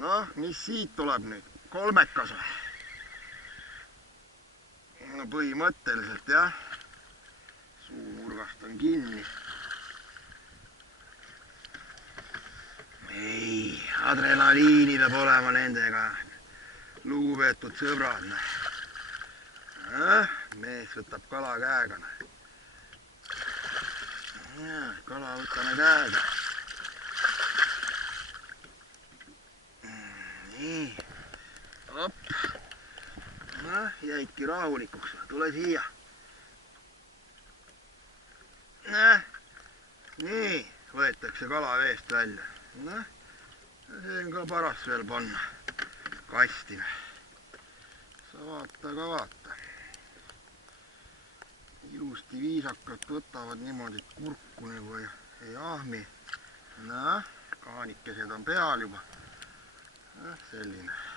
noh, mis siit tuleb nüüd? Kolmekas või? No põhimõtteliselt jah. Suunurgast on kinni. ei, adrenaliini peab olema nendega. Lugupeetud sõbrad. Mees võtab kala käega. Kala võtame käega. Nii. Op. Jäidki rahulikuks. Tule siia. Nii. Võetakse kala veest välja. See on ka paras veel panna. Kasti. Sa vaata ka vaata. Ilusti viisakalt võtavad niimoodi kurku nagu ei ahmi. Kaanikesed on peal juba. Selline.